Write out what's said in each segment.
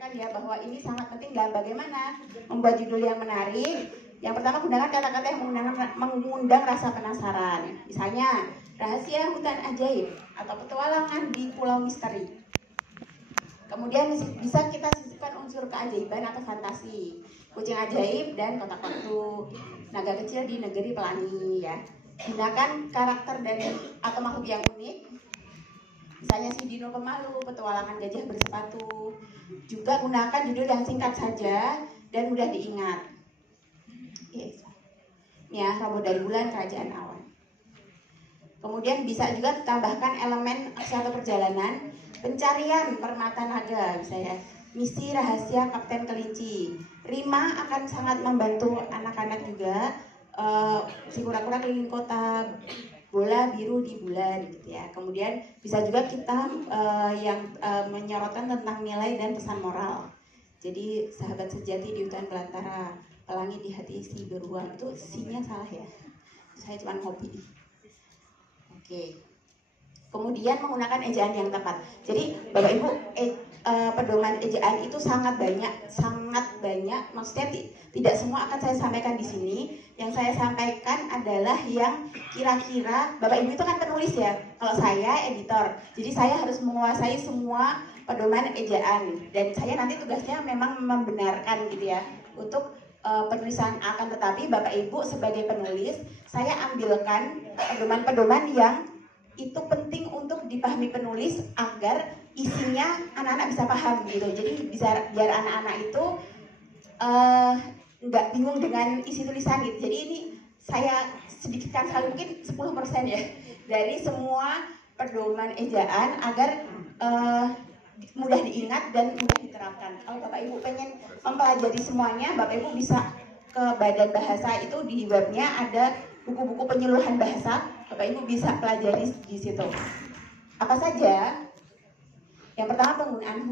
tekankan ya bahwa ini sangat penting dalam bagaimana membuat judul yang menarik. Yang pertama, gunakan kata-kata yang mengundang rasa penasaran. Misalnya, rahasia hutan ajaib atau petualangan di pulau misteri. Kemudian bisa kita sisipkan unsur keajaiban atau fantasi. Kucing ajaib dan kotak waktu, naga kecil di negeri pelangi ya. Gunakan karakter dan atau makhluk yang unik. Misalnya si Dino Pemalu, petualangan gajah bersepatu. Juga gunakan judul yang singkat saja dan mudah diingat. Yes. Ya, Robot dari Bulan, Kerajaan Awan. Kemudian bisa juga ditambahkan elemen aksi atau perjalanan, pencarian permata naga, misalnya misi rahasia Kapten Kelinci. Rima akan sangat membantu anak-anak juga. Si kura-kura keliling kota, bola biru di bulan, gitu ya. Kemudian bisa juga kita yang menyorotkan tentang nilai dan pesan moral. Jadi sahabat sejati di hutan belantara, pelangi di hati si beruang, itu sinya salah ya. Saya cuma hobi. Oke. Kemudian menggunakan ejaan yang tepat. Jadi Bapak Ibu, pedoman ejaan itu sangat banyak. Maksudnya tidak semua akan saya sampaikan di sini. Yang saya sampaikan adalah yang kira-kira Bapak Ibu itu kan penulis ya. Kalau saya editor, jadi saya harus menguasai semua pedoman ejaan. Dan saya nanti tugasnya memang membenarkan gitu ya untuk penulisan. Akan tetapi Bapak Ibu sebagai penulis, saya ambilkan pedoman-pedoman yang itu penting untuk dipahami penulis agar isinya anak-anak bisa paham gitu. Jadi biar anak-anak itu nggak bingung dengan isi tulisan gitu. Jadi ini saya sedikitkan sekali, mungkin 10% ya dari semua pedoman ejaan agar mudah diingat dan mudah diterapkan. Kalau Bapak Ibu pengen mempelajari semuanya, Bapak Ibu bisa ke Badan Bahasa, itu di webnya ada buku-buku penyuluhan bahasa. Bapak Ibu bisa pelajari di situ. Apa saja? Yang pertama, penggunaan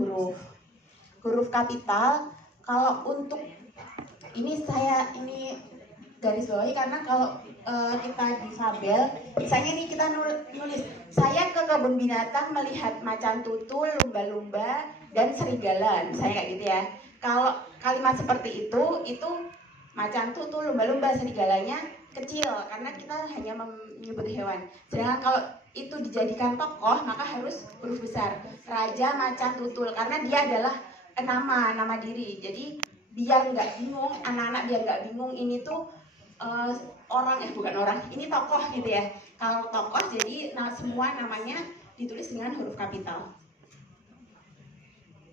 huruf kapital. Kalau untuk ini saya garis bawahi karena kalau kita difabel, misalnya ini kita nulis, saya ke kebun binatang melihat macan tutul, lumba-lumba, dan serigala, misalnya kayak gitu ya. Kalau kalimat seperti itu macan tutul, lumba-lumba, serigalanya kecil karena kita hanya menyebut hewan. Sedangkan kalau itu dijadikan tokoh, maka harus huruf besar. Raja macan tutul, karena dia adalah nama diri. Jadi biar nggak bingung, anak-anak biar nggak bingung ini tuh bukan orang, ini tokoh gitu ya. Kalau tokoh jadi semua namanya ditulis dengan huruf kapital.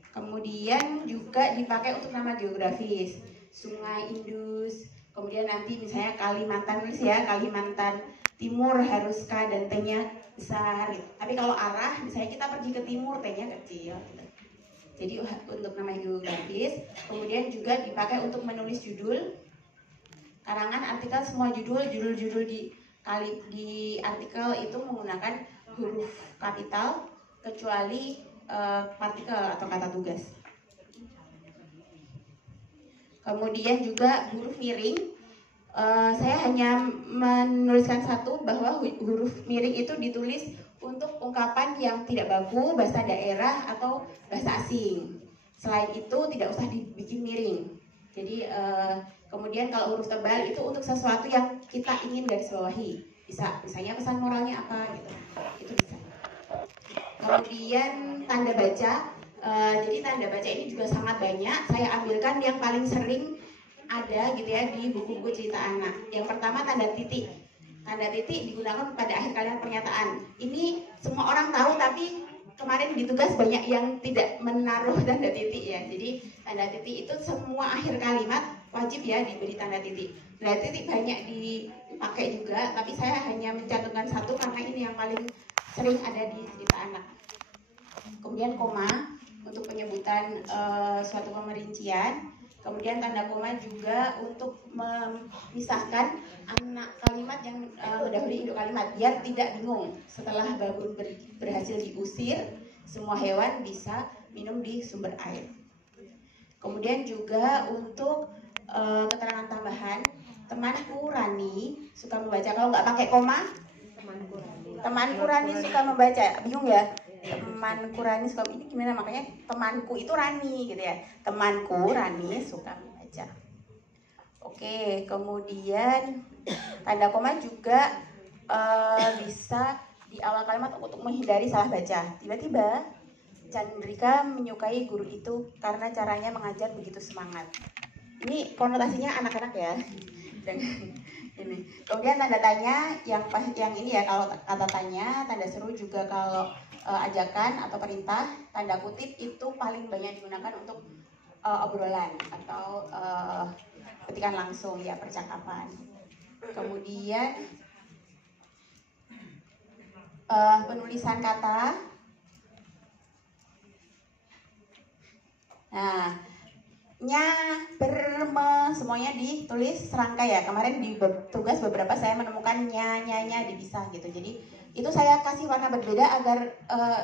Kemudian juga dipakai untuk nama geografis, Sungai Indus. Kemudian nanti misalnya Kalimantan, nulis ya Kalimantan Timur harus K dan T-nya besar gitu. Tapi kalau arah, misalnya kita pergi ke timur, T-nya kecil gitu. Jadi untuk nama geografis. Kemudian juga dipakai untuk menulis judul, karangan, artikel, semua judul-judul di artikel itu menggunakan huruf kapital kecuali partikel atau kata tugas. Kemudian juga huruf miring. Saya hanya menuliskan satu, bahwa huruf miring itu ditulis untuk ungkapan yang tidak baku, bahasa daerah atau bahasa asing. Selain itu tidak usah dibikin miring. Jadi kemudian kalau huruf tebal itu untuk sesuatu yang kita ingin garis bawahi. Misalnya pesan moralnya apa gitu. Itu bisa. Kemudian tanda baca. Jadi tanda baca ini juga sangat banyak. Saya ambilkan yang paling sering ada gitu ya di buku-buku cerita anak. Yang pertama, tanda titik. Tanda titik digunakan pada akhir kalimat pernyataan. Ini semua orang tahu, tapi kemarin di tugas banyak yang tidak menaruh tanda titik ya. Jadi tanda titik itu semua akhir kalimat wajib ya diberi tanda titik. Tanda titik banyak dipakai juga, tapi saya hanya mencantumkan satu karena ini yang paling sering ada di cerita anak. Kemudian koma untuk penyebutan suatu pemerincian. Kemudian tanda koma juga untuk memisahkan anak kalimat yang mendahului induk kalimat biar tidak bingung. Setelah babun berhasil diusir, semua hewan bisa minum di sumber air. Kemudian juga untuk keterangan tambahan, temanku Rani suka membaca. Kalau nggak pakai koma, temanku Rani suka membaca. Bingung ya? temanku Rani suka ini gimana, makanya temanku itu Rani gitu ya, temanku Rani suka membaca. Oke, kemudian tanda koma juga bisa di awal kalimat untuk menghindari salah baca. Tiba-tiba Chandrika menyukai guru itu karena caranya mengajar begitu semangat. Ini konotasinya anak-anak ya. Ini. Kemudian tanda tanya yang ini ya, kalau kata tanya, tanda seru juga kalau ajakan atau perintah, tanda kutip itu paling banyak digunakan untuk obrolan atau petikan langsung ya, percakapan. Kemudian penulisan kata. Nah, nya, berme, semuanya ditulis serangkai ya. Kemarin di tugas beberapa saya menemukan nya dipisah gitu. Jadi itu saya kasih warna berbeda agar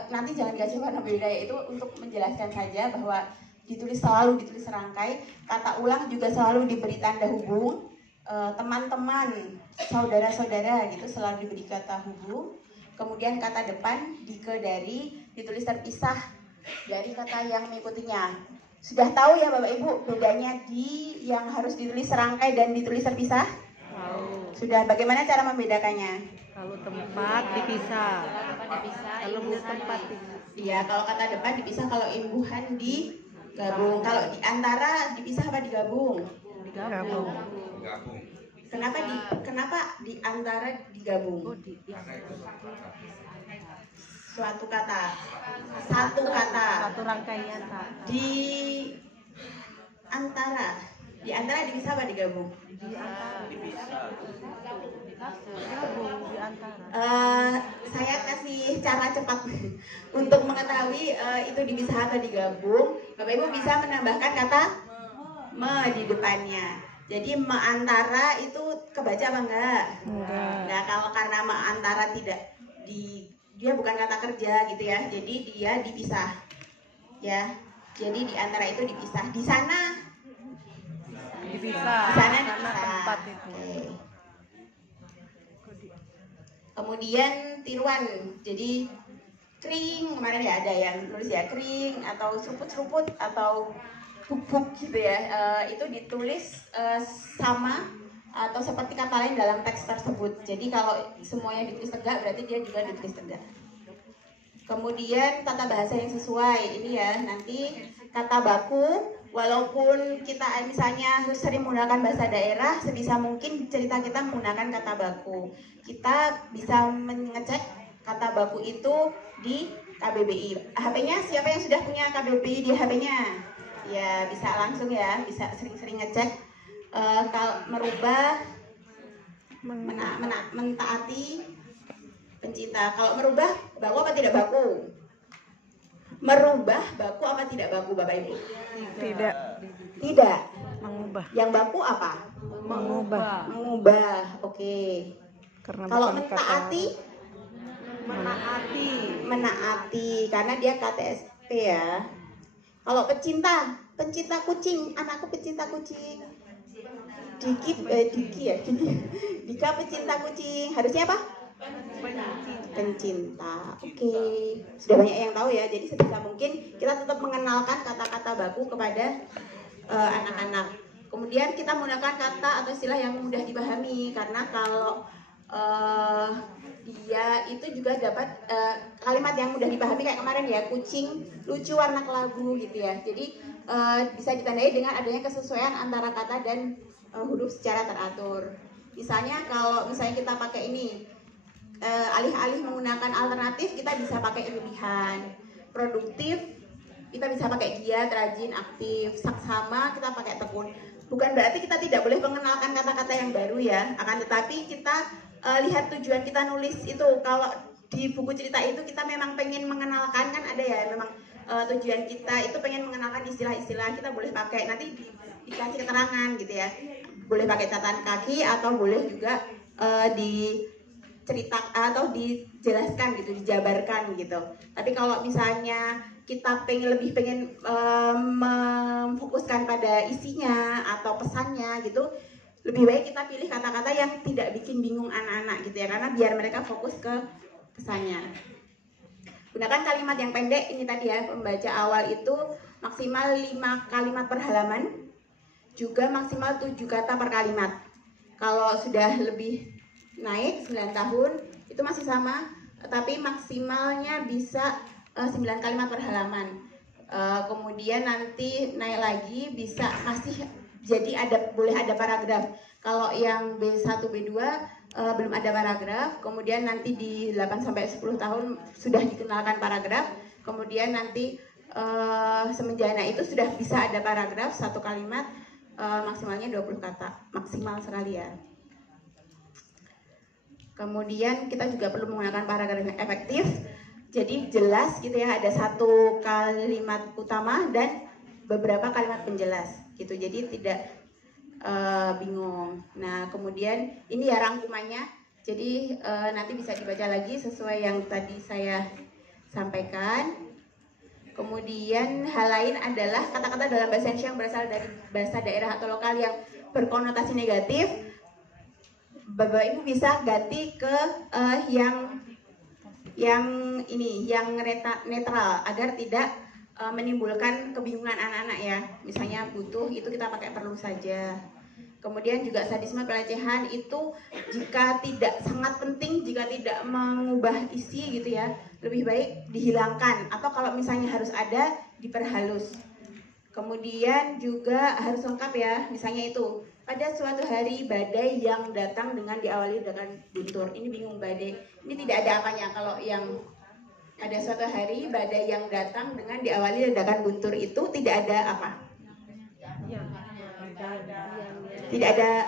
nanti jangan dikasih warna berbeda, yaitu untuk menjelaskan saja bahwa selalu ditulis serangkai. Kata ulang juga selalu diberi tanda hubung. Teman-teman, saudara-saudara gitu selalu diberi kata hubung. Kemudian kata depan dari ditulis terpisah dari kata yang mengikutinya. Sudah tahu ya Bapak Ibu bedanya di yang harus ditulis serangkai dan ditulis terpisah? Tahu. Sudah, bagaimana cara membedakannya? Kalau tempat dipisah. Kalau bukan tempat Iya, kalau kata depan dipisah, kalau imbuhan digabung. Kalau di antara dipisah apa digabung? digabung. Kenapa di antara digabung? Suatu kata, satu kata, Satu rangkaian kata. di antara dipisah apa digabung? Di antara. Digabung di antara. Saya kasih cara cepat untuk mengetahui itu dipisah atau digabung. Bapak Ibu bisa menambahkan kata me di depannya. Jadi me antara itu kebaca apa enggak? Nah, kalau karena me antara dia bukan kata kerja gitu ya, jadi dia dipisah ya. Jadi di antara itu dipisah. Di sana Dipisah. Di sana Karena dipisah. tempat itu. Oke. Kemudian tiruan, jadi kering, kemarin ya ada yang nulis ya kering atau seruput-seruput atau buk-buk gitu ya, itu ditulis sama atau seperti kata lain dalam teks tersebut. Jadi kalau semuanya ditulis tegak berarti dia juga ditulis tegak. Kemudian tata bahasa yang sesuai, ini ya nanti kata baku, walaupun kita misalnya sering menggunakan bahasa daerah, sebisa mungkin cerita kita menggunakan kata baku. Kita bisa mengecek kata baku itu di KBBI. HP-nya siapa yang sudah punya KBBI di HP-nya? Ya bisa langsung ya, bisa sering-sering ngecek. Kalau merubah, mentaati, pencinta. Kalau merubah baku apa tidak baku? Merubah baku apa tidak baku Bapak Ibu? Tidak. Mengubah. Yang baku apa? Mengubah. Oke. Karena Kalau bukan mentaati? Menaati karena dia KTSP ya. Kalau pecinta kucing, anakku pecinta kucing. Dika pecinta kucing. Harusnya apa? Pencinta. Oke. Sudah banyak yang tahu ya. Jadi sebisa mungkin kita tetap mengenalkan kata-kata baku kepada anak-anak. Kemudian kita menggunakan kata atau istilah yang mudah dipahami, karena kalau dia itu juga dapat kalimat yang mudah dipahami kayak kemarin ya, kucing lucu warna kelabu gitu ya. Jadi bisa ditandai dengan adanya kesesuaian antara kata dan huruf secara teratur. Misalnya kalau kita pakai ini alih-alih menggunakan alternatif, kita bisa pakai pilihan. Produktif kita bisa pakai giat, rajin, aktif. Saksama kita pakai tekun. Bukan berarti kita tidak boleh mengenalkan kata-kata yang baru ya, akan tetapi kita lihat tujuan kita nulis itu. Kalau di buku cerita itu kita memang pengen mengenalkan, kan ada ya memang tujuan kita itu pengen mengenalkan istilah-istilah, kita boleh pakai, nanti dikasih keterangan gitu ya, boleh pakai catatan kaki atau boleh juga dicerita atau dijelaskan gitu, dijabarkan gitu. Tapi kalau misalnya kita lebih pengen memfokuskan pada isinya atau pesannya gitu, lebih baik kita pilih kata-kata yang tidak bikin bingung anak-anak gitu ya, karena biar mereka fokus ke pesannya. Gunakan kalimat yang pendek. Ini tadi ya, pembaca awal itu maksimal 5 kalimat per halaman, juga maksimal 7 kata per kalimat. Kalau sudah lebih naik 9 tahun itu masih sama, tapi maksimalnya bisa 9 kalimat per halaman. Kemudian nanti naik lagi bisa masih jadi boleh ada paragraf. Kalau yang B1 B2 belum ada paragraf. Kemudian nanti di 8 sampai 10 tahun sudah dikenalkan paragraf. Kemudian nanti semenjana itu sudah bisa ada paragraf, satu kalimat, maksimalnya 20 kata, maksimal sekali ya. Kemudian kita juga perlu menggunakan paragraf yang efektif, jadi jelas gitu ya, ada satu kalimat utama dan beberapa kalimat penjelas gitu, jadi tidak bingung. Nah kemudian ini ya rangkumannya, jadi nanti bisa dibaca lagi sesuai yang tadi saya sampaikan. Kemudian hal lain adalah kata-kata dalam bahasa Indonesia yang berasal dari bahasa daerah atau lokal yang berkonotasi negatif. Bapak Ibu bisa ganti ke yang netral agar tidak menimbulkan kebingungan anak-anak ya. Misalnya butuh itu kita pakai perlu saja. Kemudian juga sadisme pelecehan itu jika tidak sangat penting, jika tidak mengubah isi gitu ya, lebih baik dihilangkan, atau kalau misalnya harus ada diperhalus. Kemudian juga harus lengkap ya, misalnya itu pada suatu hari badai yang datang dengan diawali dengan guntur. Ini bingung badai, ini tidak ada apanya. Kalau yang pada suatu hari badai yang datang dengan diawali ledakan guntur itu tidak ada apa? Tidak ada.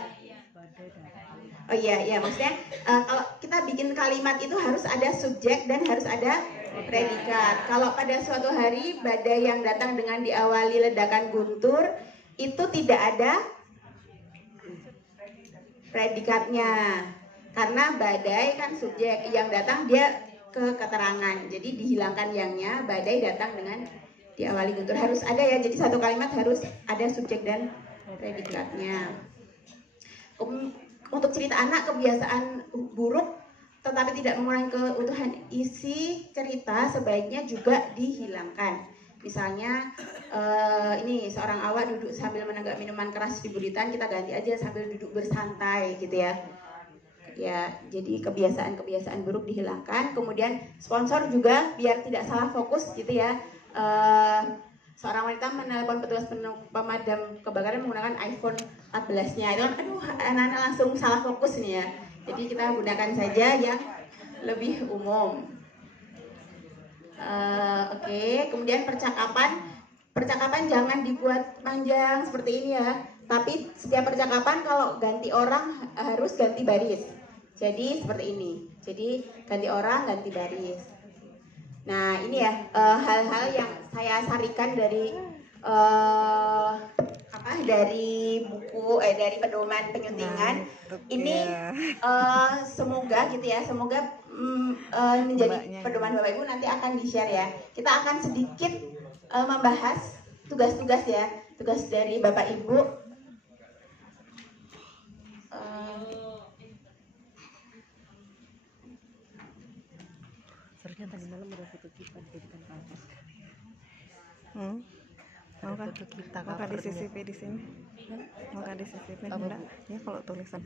Oh iya, maksudnya kalau kita bikin kalimat itu harus ada subjek dan harus ada predikat. Kalau pada suatu hari badai yang datang dengan diawali ledakan guntur itu tidak ada predikatnya, karena badai kan subjek, yang datang dia ke keterangan, jadi dihilangkan yangnya, badai datang dengan diawali guntur. Harus ada ya, jadi satu kalimat harus ada subjek dan predikatnya. Untuk cerita anak, kebiasaan buruk tetapi tidak mengurangi keutuhan isi cerita sebaiknya juga dihilangkan. Misalnya ini seorang awak duduk sambil menenggak minuman keras di buritan, kita ganti aja sambil duduk bersantai gitu ya. Ya, jadi kebiasaan buruk dihilangkan. Kemudian sponsor juga biar tidak salah fokus gitu ya. Seorang wanita menelpon petugas pemadam kebakaran menggunakan iPhone 14-nya. Itu kan, aduh, anak-anak langsung salah fokus nih ya. Jadi kita gunakan saja yang lebih umum. Oke. Kemudian percakapan jangan dibuat panjang seperti ini ya. Tapi setiap percakapan kalau ganti orang harus ganti baris. Jadi seperti ini. Jadi ganti orang, ganti baris. Nah ini ya hal-hal yang saya sarikan dari dari buku dari pedoman penyuntingan. Ini semoga gitu ya, semoga menjadi pedoman Bapak Ibu, nanti akan di-share ya. Kita akan sedikit membahas tugas-tugas ya, tugas dari Bapak Ibu. Seharusnya tadi malam udah foto kita dijadikan kampus. Mau kan di CCP di sini? Mau kan di CCP? Enggak. Ya kalau tulisan.